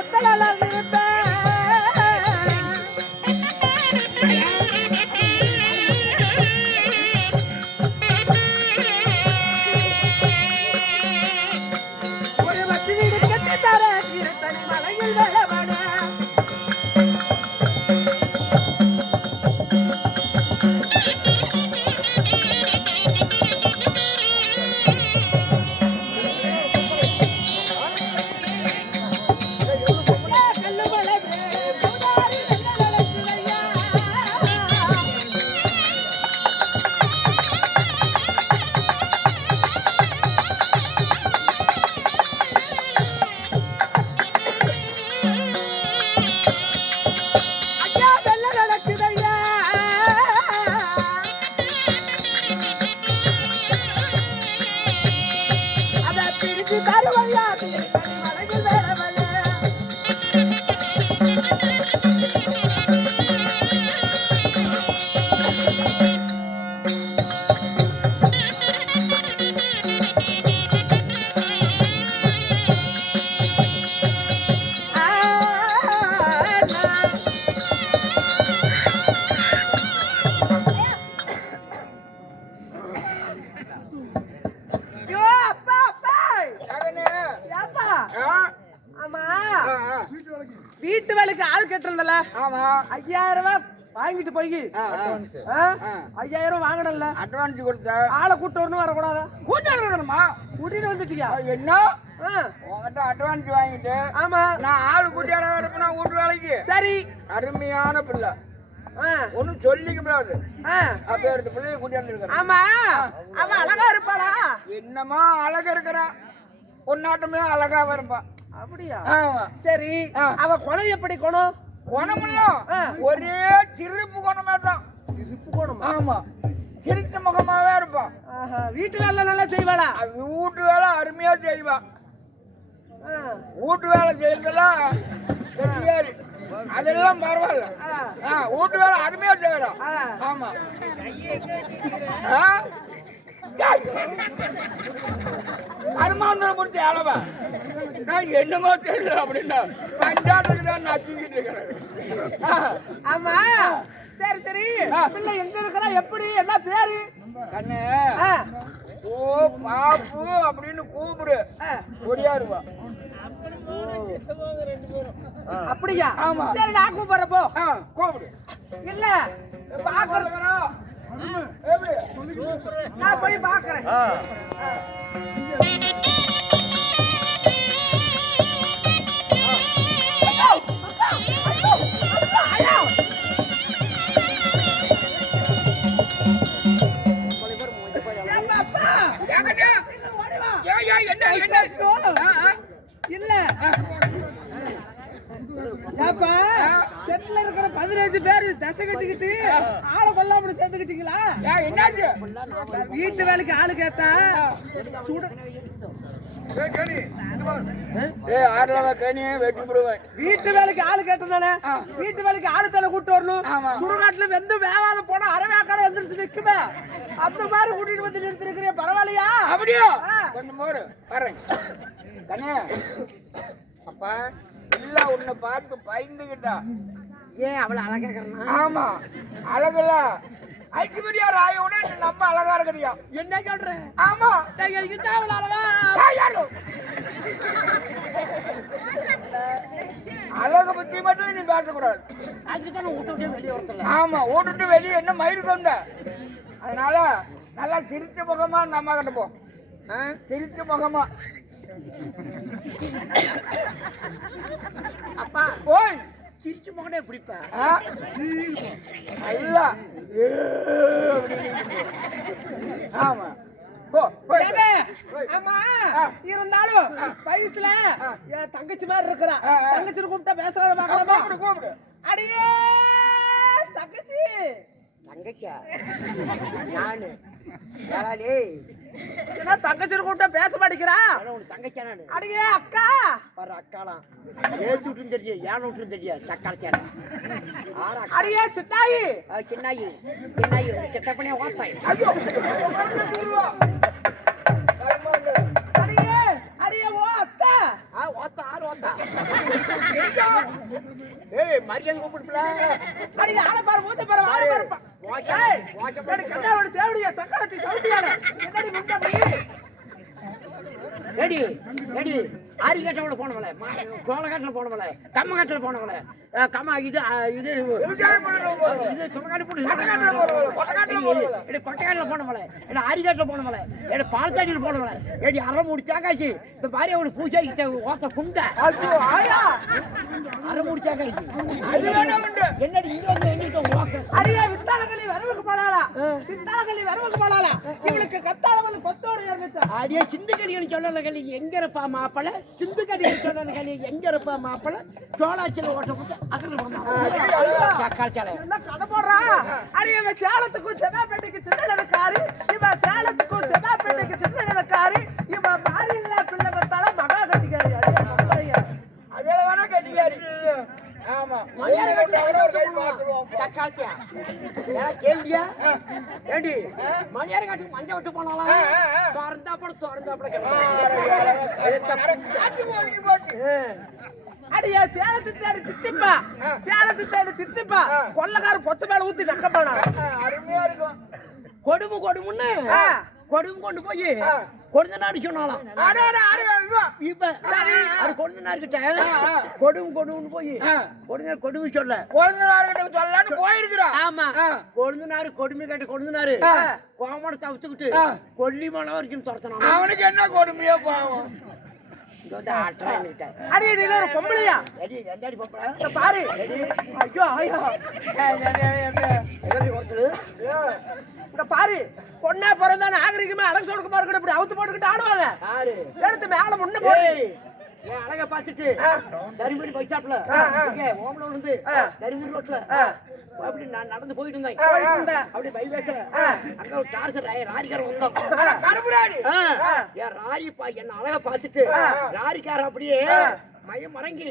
எத்தனை நாளா இருப்பேன் ஒரு வச்சு வீடு கட்டி தர தனி மலையில் வேலவன வீட்டு வேலைக்கு ஆள் கேட்டிருந்தல 5000 ரூபாய் வாங்கிட்டு போய் 5000 வாங்கணும்ல அட்வான்ஸ் கொடுத்த ஆளை கூட்டு வரணும் வரக்கூடாதா கூட்டணுமா கூட்டிட்டு வந்துட்டியா என்ன உங்ககிட்ட அட்வான்ஸ் வாங்கிட்டு ஆமா நான் ஆளு கூட்டியாரா இருப்பேன் வீட்டு வேலைக்கு சரி அருமையான பிள்ளை ஒன்னும் சொல்லிக்க கூடாது அப்ப எடுத்து பிள்ளைய கூட்டியாந்து ஆமா அவன் அழகா இருப்பாளா என்னமா அழகா இருக்கிறா பொன்னாட்டமே அழகாவா இருப்பா அப்படியா சரி அவ குணம் எப்படி குணம் குணமெல்லாம் ஒரே சிரிப்பு குணமே தான் சிரிப்பு குணம் ஆமா சிரித்த முகமாவே இருப்பா வீட்டு வேலை நல்லா செய்வாளா வீட்டு வேலை அருமையா செய்வா வீட்டு வேலை செய்யறதெல்லாம் சரியாரு அதெல்லாம் பரவாயில்ல வீட்டு வேலை அருமையா செய்யறோம் ஆமா அருமாந்திரம் முடிச்ச அளவா நான் என்னமோ தெரியல அப்படின்னா பஞ்சாயத்துக்கு தான் நான் தூக்கிட்டு இருக்கிறேன் ஆமா சரி சரி பிள்ளை எங்க இருக்கிறா எப்படி என்ன பேரு கண்ணு ஓ பாப்பு அப்படின்னு கூப்பிடு ஒடியாருவா அப்படியா ஆமா சரி நான் கூப்பிடுறப்போ கூப்பிடு இல்ல பாக்குறோம் நான் போய் பாக்குறேன் இல்ல ஏப்பா செட்ல இருக்கிற 15 பேர் தசை கட்டிக்கிட்டு ஆளை கொல்லாம சேர்த்துக்கிட்டீங்களா வீட்டு வேலைக்கு ஆளு கேட்டா வீட்டு வேலைக்கு ஆளு கேட்டதானே வீட்டு வேலைக்கு ஆளு தானே கூட்டு வரணும் சுடுகாட்டுல வெந்து வேவாத போனா அரைவேக்காட எந்திரிச்சு நிக்குமே அந்த மாதிரி கூட்டிட்டு வந்து நிறுத்திருக்கிறிய பரவாயில்லையா அப்படியா கொஞ்சம் போரு பாருங்க கண்ணே அப்பா இல்ல உன்னை பார்த்து பயந்துகிட்டா ஏன் அவளை அழகா ஆமா அழகுல ஐக்கியமரியா ராயோட நம்ம அழகா இருக்கிறியா என்ன சொல்றேன் ஆமா அழக பத்தி மட்டும் நீ பேசக்கூடாது ஆமா ஓட்டுட்டு வெளியே என்ன மயிருக்கு வந்த அதனால நல்லா சிரிச்ச முகமா அந்த அம்மா கிட்ட போ சிரிச்ச முகமா அப்பா போய் சிரிச்சு முகனே பிடிப்பேன் அல்ல ஆமா இருந்தாலும் வயசுல என் தங்கச்சி மாதிரி இருக்கிறான் தங்கச்சி கூப்பிட்டா பேசுறாங்க கூப்பிடு அடியே தங்கச்சி தங்கச்சியா நானு தங்கச்சி கூப்பிட்டா பேச மாட்டேங்கிறா தங்கச்சியா நானு அடியே அக்கா பாரு அக்காலாம் ஏத்து விட்டு தெரிஞ்சு ஏன் விட்டு தெரிஞ்சு சக்காலச்சியா அடியே சின்னாயி சின்னாயி சின்னாயி சித்தப்பனே ஓத்தாய் அடியே அடியே ஓ அத்தா ஓத்தா ஆறு ஓத்தா ஏய் மரியாதை கூப்பிடுப்பல அடி ஆள பாரு மூஞ்ச பாரு வாய பாரு ஏய் வாச்ச கண்டாவோட தேவடியா தக்காளத்தை சவுட்டியால என்னடி முந்த போய் ஏடி ஏடி ஆரி கட்டவோட போனவளே கோல கட்டல போனவளே கம்ம கட்டல போனவளே கம்ம இது இது இது துமகாடி போட்டு கொட்டைக்காட்டில போனவளே ஏடி ஆரி கட்டல போனவளே ஏடி பாலத்தாடியில் போனவளே ஏடி அரை முடிச்சாக்காச்சு இந்த மாதிரி அவளு பூஜை ஓத்த குண்டை ஐயோ ஆயா அரை முடிச்சாக்காச்சு அது வேணா உண்டு. என்னடி இங்க வந்து எங்கிட்ட ஓக்க அடியே வித்தாளகளி வரவுக்கு போலாலா வித்தாளகளி வரவுக்கு போலாலா இவளுக்கு கத்தாளவள் கொத்தோட இருந்துச்சு அடியே சிந்துக்கடின்னு சொல்லல கலி எங்க இருப்பா மாப்பிள சிந்துக்கடின்னு சொல்லல கலி எங்க இருப்பா மாப்பிள சோளாச்சில ஓட்ட போட்டு அகல கால்ச்சால என்ன கதை போடுறா அடி இவன் சேலத்துக்கும் செவ்வாப்பேட்டைக்கு சின்னக்காரி இவன் சேலத்துக்கும் செவ்வாப்பேட்டைக்கு சின்னக்காரி இவன் பாரியில பிள்ளை பத்தால மகா கட்டிக்காரி அடியே அதே வேணா கட்டிக்காரி. ஆமா மரியாதை கட்டி அவரை ஒரு கை பார்த்துருவோம். சக்காத்தியா கேள்வியா ஏண்டி மணியார காட்டுக்கு மஞ்சள் விட்டு போனாலாம் திறந்தாப்பட காட்டுக்கு ஒதுக்கி போட்டு. அடியா சேலத்து தேடி தித்திப்பா சேலத்து தேடி தித்திப்பா கொள்ளக்கார பொச்ச மேல ஊத்தி நக்கப்பானா அருமையா இருக்கும். கொடுமுன்னு கொடுமு கொண்டு போய் கொடுந்த நாடு சொன்னாலாம் அடே, அடே, அடே, இவா. இப்ப அது கொடுந்த நாடு கிட்ட கொடுமுன்னு போய் கொடுமை சொல்ல குழந்தை நார்கிட்ட சொல்லலான்னு போயிருக்கிறா. ஆமா கொழுந்தனாரு கொடுமை கேட்டு கொழுந்தனாரு கோமட தவிச்சுக்கிட்டு கொல்லிமலை வரைக்கும் துரத்தணும் அவனுக்கு என்ன கொடுமையோ பாவம். அடி நீ ஒரு பொம்பளையா இத பாரு ஐயோ ஐயோ இங்க பாரு பொண்ணா பிறந்தா நாகரிகமா அடங்கு கொடுக்கமா இருக்கணும் இப்படி அவுத்து போட்டுக்கிட்டு ஆடுவாங்க எடுத்து மேல முன்ன போடு என் அழகை பார்த்துட்டு தருமபுரி பஸ் ஸ்டாப்ல ஓமல விழுந்து தருமபுரி ரோட்ல அப்படி நான் நடந்து போயிட்டு இருந்தேன் அப்படி பை பேசுற அங்க ஒரு டார்ச் ராரிக்காரன் வந்தான் கருப்புராடி. என் ராரி என்ன அழகை பார்த்துட்டு ராரிக்காரன் அப்படியே மையம் மறங்கி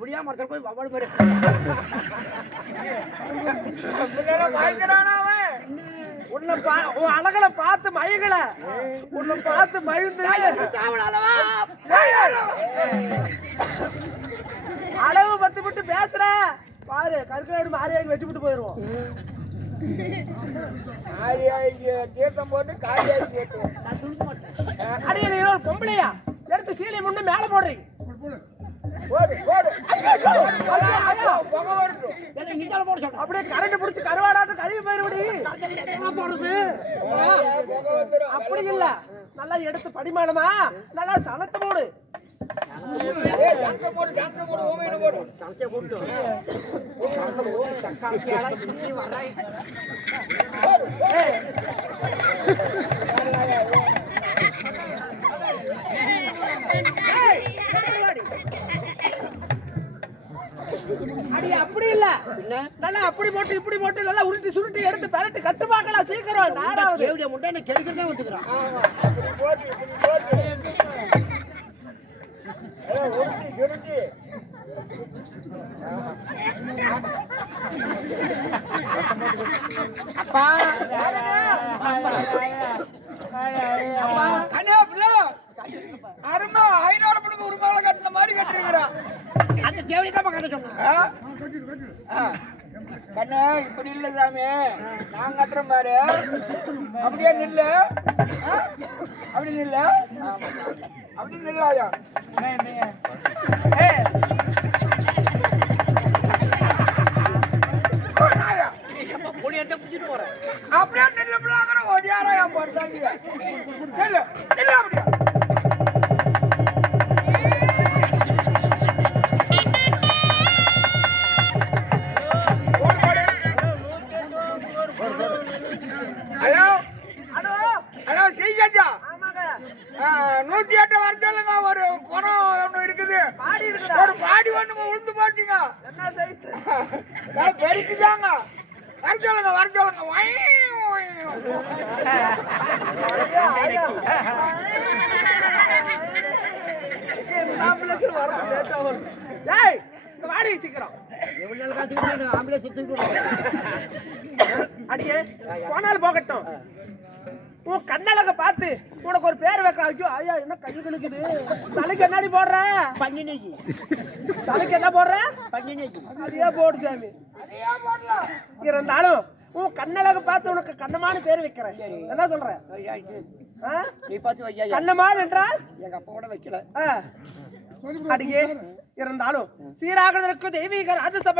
முடியாம மரத்துல போய் வவ்வாடு பாரு பயங்கரானா அவன். உன்னை உன் அழகல பார்த்து மயங்கல உன்னை பார்த்து மயந்து அளவு பத்து விட்டு பேசுற பாரு கருக்காடு மாரியாக்கி வெட்டி விட்டு போயிருவோம் ஆரியாய்க்கு தீர்த்தம் போட்டு காரியாய்க்கு கேட்டுவோம். அடியே நீ ஒரு பொம்பளையா எடுத்து சீலை முன்ன மேல போடுறீங்க போடு போடு. ஐயோ, ஐயோ. புகை வரட்டும். அப்படியே கரண்ட் பிடிச்சி கருவாடாட்டு கழுவி போயிருவடி போடுறது புகை வந்துடும். அப்படி இல்ல நல்லா எடுத்து படிமானமா நல்லா சனத்தை போடு ஜாஸ்தி போடு, ஜாஸ்தி போடு, ஓமையில போடு. ஏய். ஏய், கருவாடி. அடி அப்படி இல்ல நல்லா அப்படி போட்டு இப்படி போட்டு நல்லா உருட்டி சுருட்டி எடுத்து பரட்டு கட்டு பார்க்கலாம் சீக்கிரம் நாடாவது முட்டை என்ன கெடுக்கிறதா வந்துக்கிறான் ஆமா, இப்படி போட்டு, இப்படி போட்டு. உருட்டி, சுருட்டி. அப்பா அண்ணா, பிள்ளை. அருமை, 500 புள்ளைக்கு ஒரு மாலை கட்டின மாதிரி கட்டிருக்கிறான். அந்த தேவடி தான் கட்ட சொன்னான் கண்ணே, இப்படி இல்ல சாமி, நான் கட்டுறேன் பாரு. அப்படியே நில்லு. அப்படி நில்லு. அப்படி நில்லாயா. போறேன் அப்படியே நில்லு பிள்ளாங்கிற ஒடியாராயா போட்டாங்க. நில்லு, நில்லு அப்படியே. ஹலோ ஹலோ ஹலோ ஸ்ரீஜா, ஆமாங்க 108 வர சொல்லுங்க. ஒரு பணம் ஒண்ணு இருக்குது, பாடி இருக்குடா ஒரு பாடி ஒண்ணு உழுந்து போட்டீங்க. என்ன சைஸ் பெருக்குதாங்க. வர சொல்லுங்க, வர சொல்லுங்க. Why, why. ஐயா ஐயா வரணும் லேட்டா வரும் ஏய் வாடி சீக்கிரம் எவ்வளவு நாள் காத்துக்கிட்டு ஆம்பளை சுத்தி அடியே போனாலும் போகட்டும். உன் கண்ணழக பார்த்து உனக்கு ஒரு பேர் வைக்க ஐயோ ஐயா என்ன கை கழுக்குது. தலைக்கு என்னடி போடுற? பண்ணி நெய்யி. தலைக்கு என்ன போடுற? பண்ணி நெய்யி. அதையே போடு சாமி. இருந்தாலும் உன் கண்ணழக பார்த்து உனக்கு கண்ணமான பேர் வைக்கிறேன். என்ன சொல்ற? நீ பார்த்து வையா. கண்ணமான் என்றால் எங்க அப்பா கூட வைக்கல. அடியே இருந்தாலும் சீராக இருக்கும் தெய்வீக ராஜசபை